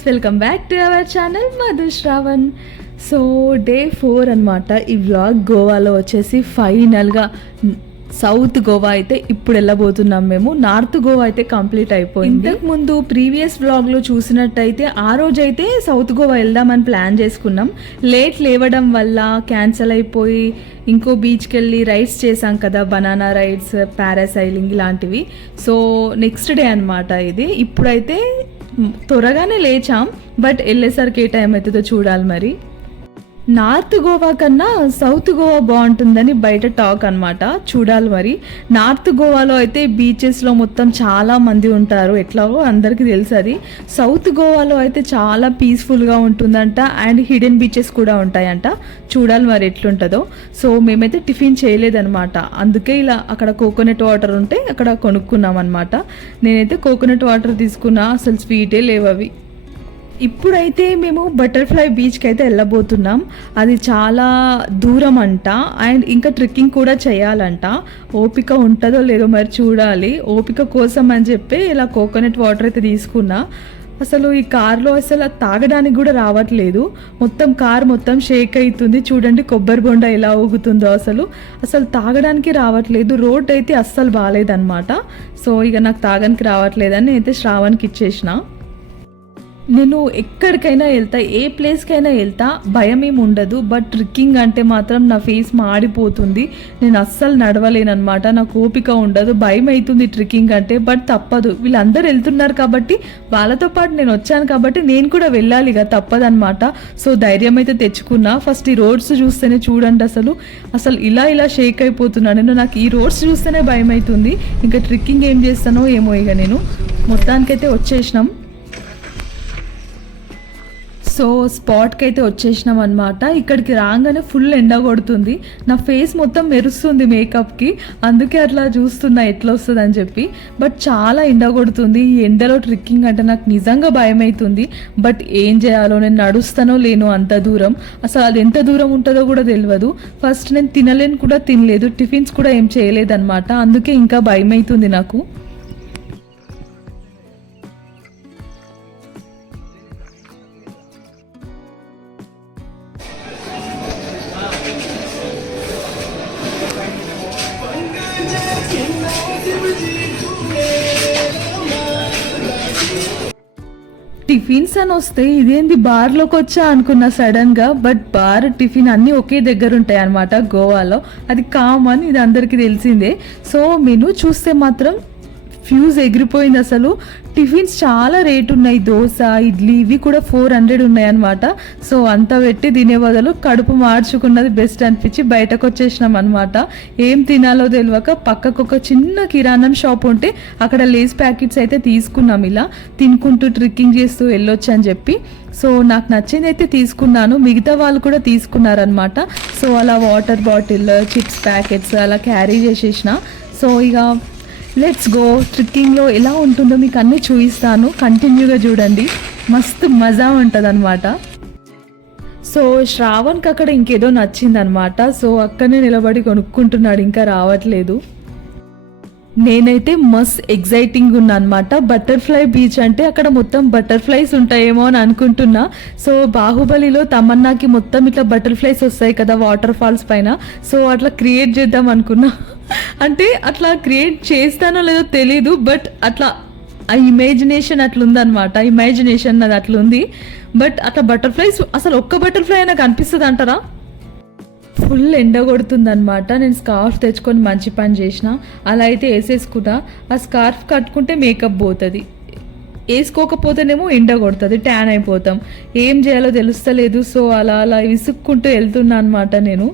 Guys, welcome back to our channel Madhu Shravan. So day 4 అనమాట ఈ vlog. గోవాలో వచ్చేసి ఫైనల్గా సౌత్ గోవా అయితే ఇప్పుడు వెళ్ళబోతున్నాం మేము. నార్త్ గోవా అయితే కంప్లీట్ అయిపోయింది. ఇంతకు ముందు ప్రీవియస్ వ్లాగ్లో చూసినట్టయితే ఆ రోజైతే సౌత్ గోవా వెళ్దామని ప్లాన్ చేసుకున్నాం. లేట్ లేవడం వల్ల క్యాన్సిల్ అయిపోయి ఇంకో బీచ్కి వెళ్ళి రైడ్స్ చేసాం కదా, బనానా రైడ్స్, పారాసైలింగ్ ఇలాంటివి. సో నెక్స్ట్ డే అనమాట ఇది. ఇప్పుడైతే త్వరగానే లేచాం, బట్ వెళ్ళేసరికి ఏ టైం అవుతుందో చూడాలి. మరి నార్త్ గోవా కన్నా సౌత్ గోవా బాగుంటుందని బయట టాక్ అనమాట. చూడాలి మరి. నార్త్ గోవాలో అయితే బీచెస్లో మొత్తం చాలా మంది ఉంటారు, ఎట్లాగో అందరికీ తెలుసు అది. సౌత్ గోవాలో అయితే చాలా పీస్ఫుల్గా ఉంటుందంట, అండ్ హిడెన్ బీచెస్ కూడా ఉంటాయంట. చూడాలి మరి ఎట్లుంటుందో. సో మేమైతే టిఫిన్ చేయలేదన్నమాట, అందుకే ఇలా అక్కడ కోకోనట్ వాటర్ ఉంటే అక్కడ కొనుక్కున్నాం అనమాట. నేనైతే కోకోనట్ వాటర్ తీసుకున్నా, అసలు స్వీటే లేవు అవి. ఇప్పుడైతే మేము బటర్ఫ్లై బీచ్కి అయితే వెళ్ళబోతున్నాం. అది చాలా దూరం అంట, అండ్ ఇంకా ట్రెక్కింగ్ కూడా చేయాలంట. ఓపిక ఉంటుందో లేదో మరి చూడాలి. ఓపిక కోసం అని చెప్పి ఇలా కోకోనట్ వాటర్ అయితే తీసుకున్నా. అసలు ఈ కార్లో అసలు తాగడానికి కూడా రావట్లేదు, మొత్తం కార్ మొత్తం షేక్ అవుతుంది. చూడండి కొబ్బరి బొండ ఎలా ఊగుతుందో. అసలు తాగడానికి రావట్లేదు. రోడ్ అయితే అస్సలు బాగాలేదన్నమాట. సో ఇక నాకు తాగడానికి రావట్లేదని అయితే శ్రావణ్కి ఇచ్చేసిన. నేను ఎక్కడికైనా వెళ్తా, ఏ ప్లేస్కైనా వెళ్తా, భయం ఏమి ఉండదు. బట్ ట్రెక్కింగ్ అంటే మాత్రం నా ఫేస్ మాడిపోతుంది. నేను అస్సలు నడవలేనమాట, నాకు ఓపిక ఉండదు, భయం అవుతుంది ట్రెక్కింగ్ అంటే. బట్ తప్పదు, వీళ్ళందరూ వెళ్తున్నారు కాబట్టి, వాళ్ళతో పాటు నేను వచ్చాను కాబట్టి నేను కూడా వెళ్ళాలి ఇక, తప్పదనమాట. సో ధైర్యం అయితే తెచ్చుకున్నా. ఫస్ట్ ఈ రోడ్స్ చూస్తేనే చూడండి, అసలు ఇలా షేక్ అయిపోతున్నాను నేను. నాకు ఈ రోడ్స్ చూస్తేనే భయం అవుతుంది. ఇంకా ట్రెక్కింగ్ ఏం చేస్తానో ఏమో. ఇక నేను మొత్తానికైతే వచ్చేసినాం. సో స్పాట్కి అయితే వచ్చేసినాం అనమాట. ఇక్కడికి రాగానే ఫుల్ ఎండ కొడుతుంది, నా ఫేస్ మొత్తం మెరుస్తుంది మేకప్కి, అందుకే అట్లా చూస్తున్నా ఎట్లా వస్తుంది అని చెప్పి. బట్ చాలా ఎండ కొడుతుంది. ఈ ఎండలో ట్రెక్కింగ్ అంటే నాకు నిజంగా భయం అవుతుంది. బట్ ఏం చేయాలో, నేను నడుస్తానో లేను అంత దూరం. అసలు అది ఎంత దూరం ఉంటుందో కూడా తెలియదు. ఫస్ట్ నేను తినలేదు, టిఫిన్స్ కూడా ఏం చేయలేదన్నమాట. అందుకే ఇంకా భయం అవుతుంది నాకు. టిఫిన్స్ అని వస్తే ఇదేంది బార్లోకి వచ్చా అనుకున్నా సడన్గా. బట్ బార్, టిఫిన్ అన్నీ ఒకే దగ్గర ఉంటాయి అన్నమాట గోవాలో. అది కామన్, ఇది అందరికీ తెలిసిందే. సో మెనూ చూస్తే మాత్రం ఫ్యూజ్ ఎగిరిపోయింది అసలు. టిఫిన్స్ చాలా రేటు ఉన్నాయి. దోశ, ఇడ్లీ ఇవి కూడా 400 ఉన్నాయి అనమాట. సో అంతా పెట్టి తినే బదులు కడుపు మార్చుకున్నది బెస్ట్ అనిపించి బయటకు వచ్చేసినాం అనమాట. ఏం తినాలో తెలియక పక్కకు ఒక చిన్న కిరాణం షాప్ ఉంటే అక్కడ లేస్ ప్యాకెట్స్ అయితే తీసుకున్నాం. ఇలా తినుకుంటూ ట్రెక్కింగ్ చేస్తూ వెళ్ళొచ్చు అని చెప్పి. సో నాకు నచ్చింది అయితే తీసుకున్నాను, మిగతా వాళ్ళు కూడా తీసుకున్నారనమాట. సో అలా వాటర్ బాటిల్, చిప్స్ ప్యాకెట్స్ అలా క్యారీ చేసేసిన. సో ఇక లెట్స్ గో. ట్రెక్కింగ్లో ఎలా ఉంటుందో మీకు అన్నీ చూపిస్తాను, కంటిన్యూగా చూడండి, మస్తు మజా ఉంటుంది అనమాట. సో శ్రావణ్కి అక్కడ ఇంకేదో నచ్చిందనమాట. సో అక్కడనే నిలబడి కొనుక్కుంటున్నాడు, ఇంకా రావట్లేదు. నేనైతే మస్త్ ఎగ్జైటింగ్ ఉన్నా అనమాట. బటర్ఫ్లై బీచ్ అంటే అక్కడ మొత్తం బటర్ఫ్లైస్ ఉంటాయేమో అని అనుకుంటున్నా. సో బాహుబలిలో తమన్నాకి మొత్తం ఇట్లా బటర్ఫ్లైస్ వస్తాయి కదా వాటర్ ఫాల్స్ పైన. సో అట్లా క్రియేట్ చేద్దాం అనుకున్నా. అంటే అట్లా క్రియేట్ చేస్తానో లేదో తెలీదు, బట్ అట్లా ఆ ఇమాజినేషన్ అట్లుందనమాట. ఇమాజినేషన్ అది అట్లుంది. బట్ అట్లా బటర్ఫ్లైస్, అసలు ఒక్క బటర్ఫ్లై అయినా కనిపిస్తుంది అంటారా? ఫుల్ ఎండ కొడుతుందనమాట. నేను స్కార్ఫ్ తెచ్చుకొని మంచి పని చేసిన. అలా అయితే వేసేసుకున్నా. ఆ స్కార్ఫ్ కట్టుకుంటే మేకప్ పోతుంది, వేసుకోకపోతేనేమో ఎండ కొడుతుంది, ట్యాన్ అయిపోతాం. ఏం చేయాలో తెలుస్తలేదు. సో అలా విసుక్కుంటూ వెళ్తున్నా అనమాట నేను.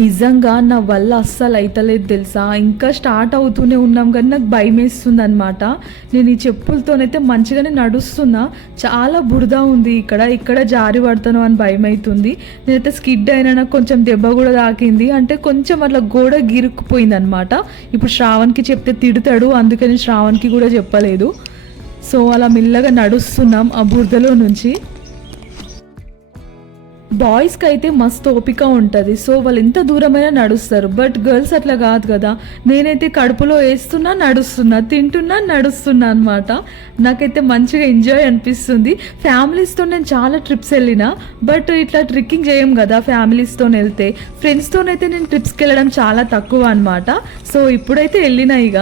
నిజంగా నా వల్ల అస్సలు అయితలేదు తెలుసా. ఇంకా స్టార్ట్ అవుతూనే ఉన్నాం కానీ నాకు భయం వేస్తుంది అనమాట. నేను ఈ చెప్పులతోనైతే మంచిగానే నడుస్తున్నా, చాలా బురద ఉంది ఇక్కడ జారి పడతాను అని భయం అవుతుంది. నేనైతే స్కిడ్ అయినా, నాకు కొంచెం దెబ్బ కూడా తాకింది, అంటే కొంచెం అట్లా గోడ గిరుక్కుపోయింది అనమాట. ఇప్పుడు శ్రావణ్కి చెప్తే తిడతాడు, అందుకని శ్రావణ్కి కూడా చెప్పలేదు. సో అలా మెల్లగా నడుస్తున్నాం ఆ బురదలో నుంచి. బాయ్స్కి అయితే మస్తు ఓపిక ఉంటుంది, సో వాళ్ళు ఎంత దూరమైనా నడుస్తారు. బట్ గర్ల్స్ అట్లా కాదు కదా. నేనైతే కడుపులో వేస్తున్నా నడుస్తున్నా, తింటున్నా నడుస్తున్నా అనమాట. నాకైతే మంచిగా ఎంజాయ్ అనిపిస్తుంది. ఫ్యామిలీస్తో నేను చాలా ట్రిప్స్ వెళ్ళిన, బట్ ఇట్లా ట్రెక్కింగ్ చేయం కదా ఫ్యామిలీస్తో వెళ్తే. ఫ్రెండ్స్తోనైతే నేను ట్రిప్స్కి వెళ్ళడం చాలా తక్కువ అనమాట. సో ఇప్పుడైతే వెళ్ళినా ఇక.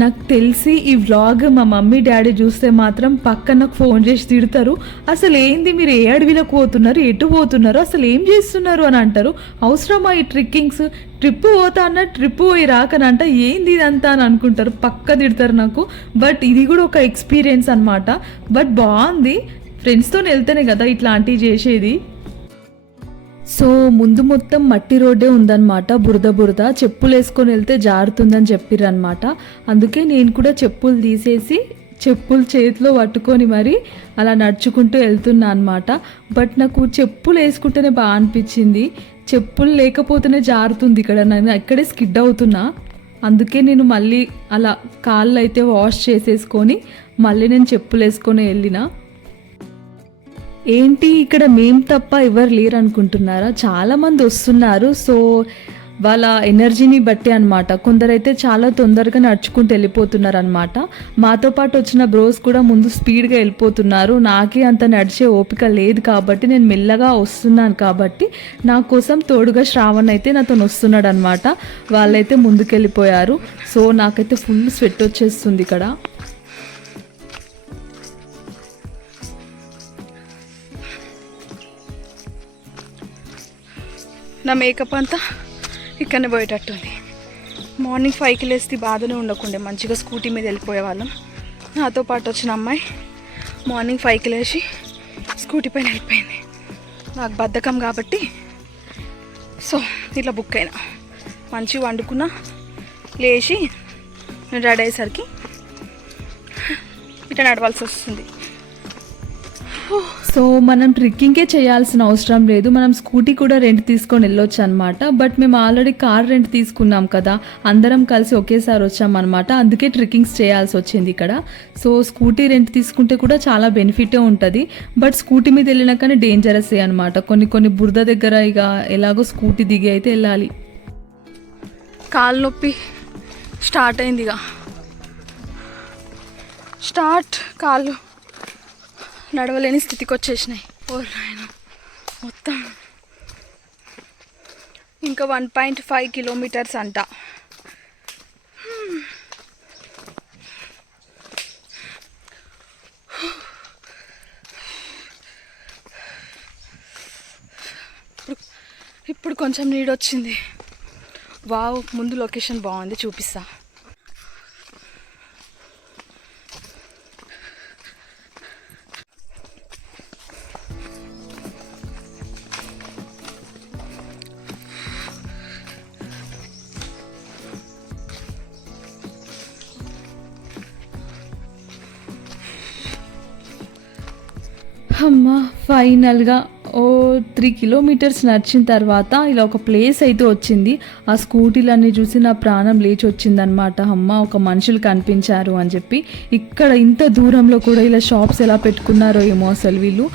నాకు తెలిసి ఈ వ్లాగ్ మా మమ్మీ డాడీ చూస్తే మాత్రం పక్క నాకు ఫోన్ చేసి తిడతారు. అసలు ఏంది మీరు ఏ అడవిలోకి పోతున్నారు, ఎటు పోతున్నారు, అసలు ఏం చేస్తున్నారు అని అంటారు. అవసరమా ఈ ట్రిక్కింగ్స్, ట్రిప్ పోతా అన్న ట్రిప్ పోయి రాకనంట ఏంది ఇదంతా అని అనుకుంటారు, పక్క తిడతారు నాకు. బట్ ఇది కూడా ఒక ఎక్స్పీరియన్స్ అనమాట. బట్ బాగుంది, ఫ్రెండ్స్తో వెళ్తేనే కదా ఇట్లాంటివి చేసేది. సో ముందు మొత్తం మట్టి రోడ్డే ఉందన్నమాట, బురద. చెప్పులు వేసుకొని వెళ్తే జారుతుందని చెప్పిరనమాట. అందుకే నేను కూడా చెప్పులు తీసేసి చెప్పులు చేతిలో పట్టుకొని మరి అలా నడుచుకుంటూ వెళ్తున్నా అనమాట. బట్ నాకు చెప్పులు వేసుకుంటేనే బాగా అనిపించింది, చెప్పులు లేకపోతేనే జారుతుంది ఇక్కడ. నేను ఇక్కడే స్కిడ్ అవుతున్నా, అందుకే నేను మళ్ళీ అలా కాళ్ళు అయితే వాష్ చేసేసుకొని మళ్ళీ నేను చెప్పులు వేసుకొని వెళ్ళిన. ఏంటి ఇక్కడ మేం తప్ప ఎవరు లేరు అనుకుంటున్నారా, చాలామంది వస్తున్నారు. సో వాళ్ళ ఎనర్జీని బట్టి అనమాట. కొందరైతే చాలా తొందరగా నడుచుకుంటూ వెళ్ళిపోతున్నారు అనమాట. మాతో పాటు వచ్చిన బ్రోస్ కూడా ముందు స్పీడ్గా వెళ్ళిపోతున్నారు. నాకే అంత నడిచే ఓపిక లేదు కాబట్టి నేను మెల్లగా వస్తున్నాను కాబట్టి నా కోసం తోడుగా శ్రావణ్ అయితే నాతో వస్తున్నాడు అనమాట. వాళ్ళైతే ముందుకెళ్ళిపోయారు. సో నాకైతే ఫుల్ స్వెట్ వచ్చేస్తుంది ఇక్కడ. నా మేకప్ అంతా ఇక్కడనే పోయేటట్టుంది. మార్నింగ్ 5కి లేస్తే బాధనే ఉండకుండే, మంచిగా స్కూటీ మీద వెళ్ళిపోయేవాళ్ళం. నాతో పాటు వచ్చిన అమ్మాయి మార్నింగ్ 5కి లేచి స్కూటీ పైన వెళ్ళిపోయింది. నాకు బద్ధకం కాబట్టి సో ఇట్లా బుక్ అయినా, మంచిగా వండుకున్నా, లేచి నేను రెడీ అయ్యేసరికి ఇట్లా నడవాల్సి వస్తుంది. సో మనం ట్రెక్కింగే చేయాల్సిన అవసరం లేదు, మనం స్కూటీ కూడా రెంట్ తీసుకొని వెళ్ళొచ్చు అనమాట. బట్ మేము ఆల్రెడీ కార్ రెంట్ తీసుకున్నాం కదా, అందరం కలిసి ఒకేసారి వచ్చామన్నమాట. అందుకే ట్రెక్కింగ్స్ చేయాల్సి వచ్చింది ఇక్కడ. సో స్కూటీ రెంట్ తీసుకుంటే కూడా చాలా బెనిఫిటే ఉంటుంది. బట్ స్కూటీ మీద వెళ్ళినా కానీ డేంజరస్ అనమాట. కొన్ని బురద దగ్గర ఇక ఎలాగో స్కూటీ దిగి అయితే వెళ్ళాలి. కాలు నొప్పి స్టార్ట్ అయింది ఇక, కాళ్ళు నడవలేని స్థితికి వచ్చేసినాయి. ఓ నాయన, మొత్తం ఇంకా 1.5 కిలోమీటర్స్ అంట. ఇప్పుడు కొంచెం నీడొచ్చింది. వావ్, ముందు లొకేషన్ బాగుంది, చూపిస్తా. అమ్మ, ఫైనల్గా 3 కిలోమీటర్స్ నడిచిన తర్వాత ఇలా ఒక ప్లేస్ అయితే వచ్చింది. ఆ స్కూటీలన్నీ చూసి నా ప్రాణం లేచి వచ్చిందనమాట. అమ్మ, ఒక మనుషులు కనిపించారు అని చెప్పి. ఇక్కడ ఇంత దూరంలో కూడా ఇలా షాప్స్ ఎలా పెట్టుకున్నారో ఏమో అసలు వీళ్ళు.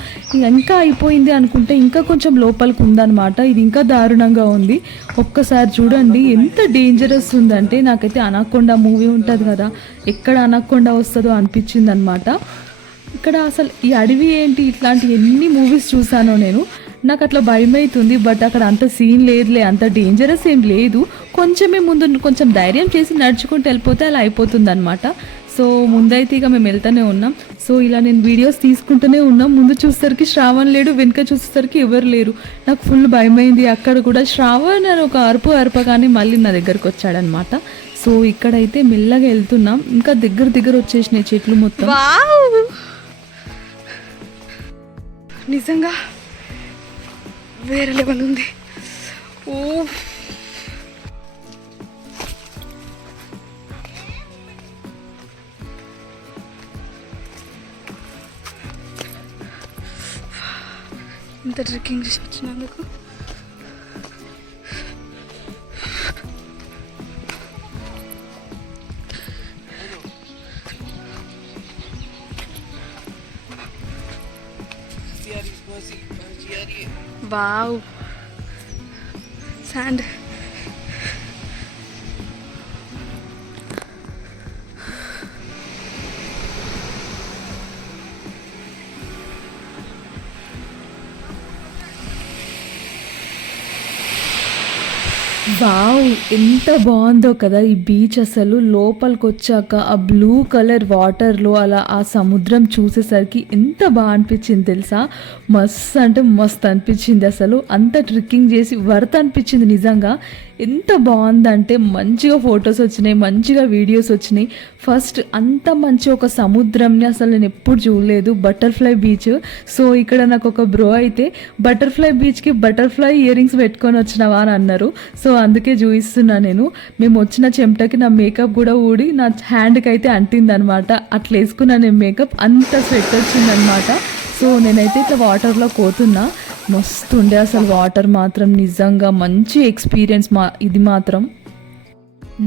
ఇంకా అయిపోయింది అనుకుంటే ఇంకా కొంచెం లోపలికి ఉందన్నమాట. ఇది ఇంకా దారుణంగా ఉంది. ఒక్కసారి చూడండి ఎంత డేంజరస్ ఉందంటే, నాకైతే అనకొండ మూవీ ఉంటుంది కదా, ఎక్కడ అనకొండ వస్తుందో అనిపించింది అనమాట. ఇక్కడ అసలు ఈ అడవి ఏంటి, ఇట్లాంటి ఎన్ని మూవీస్ చూసానో నేను. నాకు అట్లా భయం అవుతుంది. బట్ అక్కడ అంత సీన్ లేదులే, అంత డేంజరస్ ఏం లేదు. కొంచెమే ముందు కొంచెం ధైర్యం చేసి నడుచుకుంటూ వెళ్ళిపోతే అలా అయిపోతుంది అనమాట. సో ముందైతే ఇక మేము వెళ్తూనే ఉన్నాం. సో ఇలా నేను వీడియోస్ తీసుకుంటూనే ఉన్నాం. ముందు చూసేసరికి శ్రావణ్ లేడు, వెనుక చూసేసరికి ఎవరు లేరు. నాకు ఫుల్ భయమైంది. అక్కడ కూడా శ్రావణ్ అని ఒక అరపగానే మళ్ళీ నా దగ్గరకు వచ్చాడనమాట. సో ఇక్కడైతే మెల్లగా వెళ్తున్నాం. ఇంకా దగ్గర వచ్చేసినాయి చెట్లు మొత్తం. నిజంగా వేరే లెవెల్ ఉంది. ఓ ఇంత ట్రెక్కింగ్ చేసి వచ్చినందుకు వావ్ శాండ్. వావ్, ఎంత బాగుందో కదా ఈ బీచ్. అసలు లోపలికి వచ్చాక ఆ బ్లూ కలర్ వాటర్లో అలా ఆ సముద్రం చూసేసరికి ఎంత బాగా అనిపించింది తెలుసా. మస్తు అంటే మస్తు అనిపించింది. అసలు అంత ట్రెక్కింగ్ చేసి వర్త్ అనిపించింది నిజంగా. ఎంత బాగుందంటే మంచిగా ఫొటోస్ వచ్చినాయి, మంచిగా వీడియోస్ వచ్చినాయి. ఫస్ట్ అంత మంచి ఒక సముద్రంని అసలు నేను ఎప్పుడు చూడలేదు. Butterfly beach. సో ఇక్కడ నాకు ఒక బ్రో అయితే బటర్ఫ్లై బీచ్కి బటర్ఫ్లై ఇయర్ రింగ్స్ పెట్టుకొని వచ్చినావా అని అన్నారు. సో అందుకే చూపిస్తున్నా నేను. మేము వచ్చిన చెమటకి నా మేకప్ కూడా ఊడి నా హ్యాండ్కి అయితే అంటిందనమాట. అట్లా వేసుకున్నా నేను మేకప్, అంత స్వెట్ వచ్చిందనమాట. సో నేనైతే ఇట్లా వాటర్లో పోతున్నా. మస్తు ఉండే అసలు వాటర్ మాత్రం. నిజంగా మంచి ఎక్స్పీరియన్స్ ఇది మాత్రం.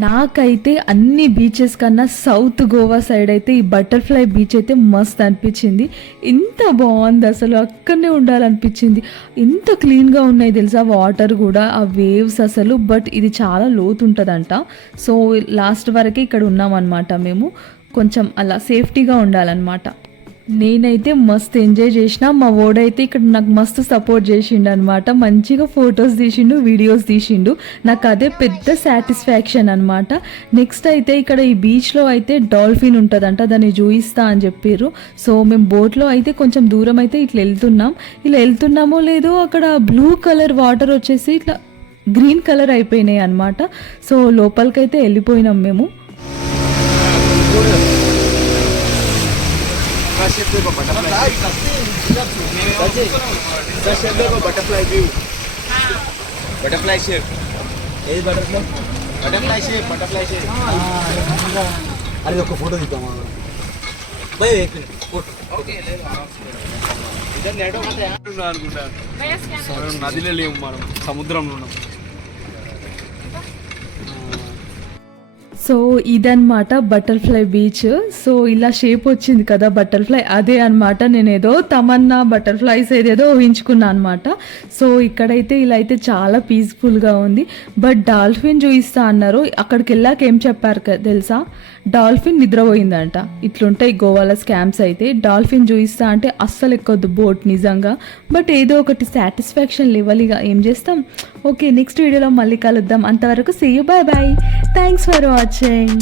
నాకైతే అన్ని బీచెస్ కన్నా సౌత్ గోవా సైడ్ అయితే ఈ బటర్ఫ్లై బీచ్ అయితే మస్త్ అనిపించింది. ఎంత బాగుంది అసలు, అక్కడనే ఉండాలనిపించింది. ఎంత క్లీన్గా ఉన్నాయి తెలుసా వాటర్ కూడా, ఆ వేవ్స్ అసలు. బట్ ఇది చాలా లోతు ఉంటుందంట. సో లాస్ట్ వరకే ఇక్కడ ఉన్నామన్నమాట మేము. కొంచెం అలా సేఫ్టీగా ఉండాలన్నమాట. నేనైతే మస్తు ఎంజాయ్ చేసిన. మా ఓడైతే ఇక్కడ నాకు మస్తు సపోర్ట్ చేసిండు అనమాట. మంచిగా ఫొటోస్ తీసిండు, వీడియోస్ తీసిండు. నాకు అదే పెద్ద సాటిస్ఫాక్షన్ అనమాట. నెక్స్ట్ అయితే ఇక్కడ ఈ బీచ్లో అయితే డాల్ఫిన్ ఉంటుందంట, దాన్ని చూయిస్తా అని చెప్పారు. సో మేము బోట్లో అయితే కొంచెం దూరం అయితే ఇట్లా వెళ్తున్నాం. ఇలా వెళ్తున్నామో లేదో అక్కడ బ్లూ కలర్ వాటర్ వచ్చేసి ఇట్లా గ్రీన్ కలర్ అయిపోయినాయి అనమాట. సో లోపలికైతే వెళ్ళిపోయినాం మేము. Butterfly view, butterfly shape. ఏది butterfly? Butterfly shape, butterfly shape. అది ఒక ఫోటో తీద్దామా? నదిలో లేవు, మనం సముద్రంలో ఉన్నాం. సో ఇదన్నమాట బటర్ఫ్లై బీచ్. సో ఇలా షేప్ వచ్చింది కదా బటర్ఫ్లై, అదే అనమాట. నేను ఏదో తమన్నా బటర్ఫ్లైస్ ఏదేదో ఊహించుకున్నా అనమాట. సో ఇక్కడైతే ఇలా అయితే చాలా పీస్ఫుల్గా ఉంది. బట్ డాల్ఫిన్ చూపిస్తా అన్నారు. అక్కడికి వెళ్ళాక ఏం చెప్పారు తెలుసా, డాల్ఫిన్ నిద్రపోయిందంట. ఇట్లుంటాయి గోవాలో స్కామ్స్ అయితే. డాల్ఫిన్ చూపిస్తా అంటే అస్సలు ఎక్కొద్దు బోట్ నిజంగా. బట్ ఏదో ఒకటి సాటిస్ఫాక్షన్ లెవెల్, ఇక ఏం చేస్తాం. ఓకే, నెక్స్ట్ వీడియోలో మళ్ళీ కలుద్దాం. అంతవరకు see you, bye bye. Thanks for watching.